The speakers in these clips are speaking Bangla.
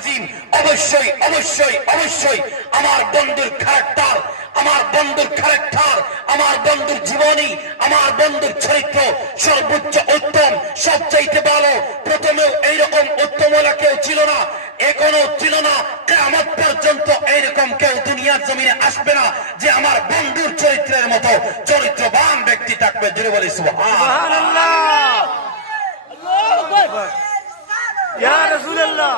আজিম। অবশ্যই অবশ্যই অবশ্যই আমার বন্ধুর ক্যারেক্টার, আমার বন্ধুর ক্যারেক্টার, আমার বন্ধুর জীবনী, আমার বন্ধুর চরিত্র সর্বোচ্চ উত্তম, সবচাইতে ভালো। প্রথমেও এইরকম উত্তমওয়ালা কেউ ছিল না, এখনো ছিল না, কিয়ামত পর্যন্ত এইরকম কেউ দুনিয়ার জমিনে আসবে না যে আমার বন্ধুর চরিত্রের মতো চরিত্রবান ব্যক্তি থাকবে। জোরে বলি সুবহানাল্লাহ। আল্লাহু আকবার। ইয়া রাসূলুল্লাহ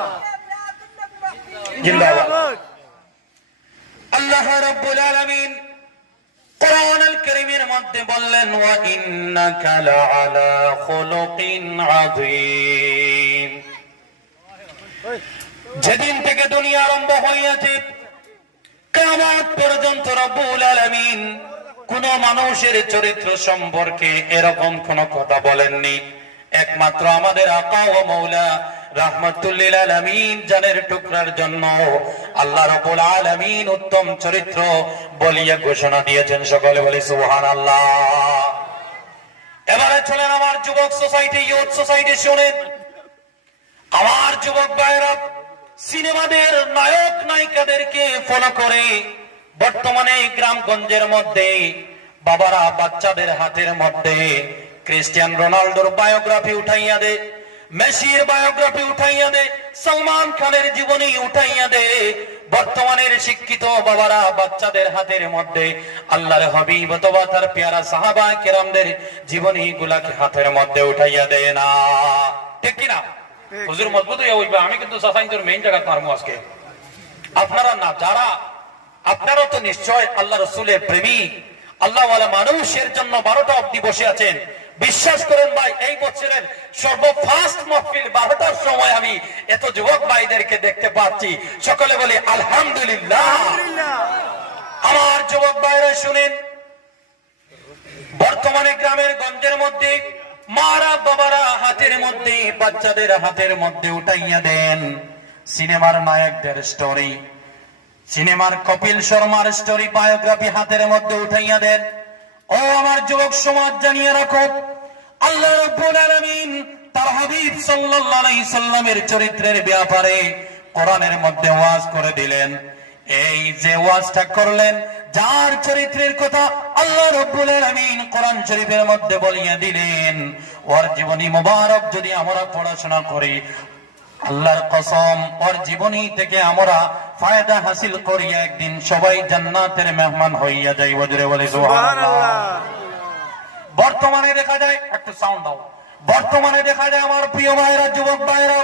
জিন্দাবাদ। আল্লাহ রাব্বুল আলামিন কোরআনুল কারীমের মধ্যে বললেন, ওয়া ইন্নাকা লাআলা খুলুকিন আযীম। যেদিন থেকে দুনিয়া আরম্ভ হইয়াছে কিয়ামত পর্যন্ত রব্বুল আলামিন কোন মানুষের চরিত্র সম্পর্কে এরকম কোন কথা বলেননি। একমাত্র আমাদের আকা ও মাওলা রাহমাতুল লিল আলামিন জানের টুকরার জন্য আল্লাহ রাব্বুল আলামিন উত্তম চরিত্র বলিয়া ঘোষণা দিয়েছেন। সকলে বলি সুবহানাল্লাহ। এবারে চলেন আমার যুবক সোসাইটি, ইউথ সোসাইটি শুনেন। আমার যুবক ভাইরা সিনেমাদের নায়ক নায়িকাদেরকে ফলো করে বর্তমানে গ্রামগঞ্জের মধ্যে বাবারা বাচ্চাদের হাতের মধ্যে ক্রিস্টিয়ান রোনাল্ডোর বায়োগ্রাফি উঠাইয়া দে, মেসির বায়োগ্রাফি উঠাইয়া দে, সালমান খানের জীবনী উঠাইয়া দে। বর্তমানের শিক্ষিত বাবারা বাচ্চাদের হাতের মধ্যে আল্লাহর হাবিব অথবা তার পেয়ারা সাহাবা কেরামদের জীবনী গুলাকে হাতের মধ্যে উঠাইয়া দেয় না, ঠিক কিনা? হুজুর মজবুত হইয়া হইবা। আমি কিন্তু সাসাইনদের মেইন জায়গা পারবো আজকে। আপনারা না যারা, আপনারা তো নিশ্চয় আল্লাহ রসুলের প্রেমিক, আল্লাহওয়ালা মানুষের জন্য 12টা অবধি বসে আছেন। বিশ্বাস করেন ভাই, এই বছরের সর্বফার্স্ট মাহফিল 12টার সময় আমি এত যুবক ভাইদেরকে দেখতে পাচ্ছি। সকলে বলি আলহামদুলিল্লাহ। আমার যুবক ভাইরা শুনেন, বর্তমানে গ্রামের গঞ্জের মধ্যে মারা বাবারা হাতের মধ্যে বাচ্চাদের হাতের মধ্যে উঠাইয়া দেন সিনেমার নায়কদের স্টোরি, সিনেমার কপিল শর্মার স্টোরি বায়োগ্রাফি হাতের মধ্যে উঠাইয়া দেন। ও আমার যুবক সমাজ, জানিয়ে রাখো আল্লাহ রাব্বুল আলামিন তার হাবিব সাল্লাল্লাহু আলাইহি সাল্লামের চরিত্রের ব্যাপারে কোরআনের মধ্যে ওয়াজ করে দিলেন। এই যে ওয়াজটা করলেন, যার চরিত্রের কথা আল্লাহ রাব্বুল আলামিন কোরআন শরীফের মধ্যে বলিয়ে দিলেন, ওর জীবনী মোবারক যদি আমরা পড়াশোনা করি, আল্লাহর কসম ওর জীবনী থেকে আমরা ফায়দা হাসিল করি, একদিন সবাই জান্নাতের মেহমান হইয়া যাইব। জোরে বলে সুবহানাল্লাহ। বর্তমানে দেখা যায়, একটু সাউন্ড দাও, বর্তমানে দেখা যায় আমার প্রিয় ভাইরা, যুবক ভাইরা,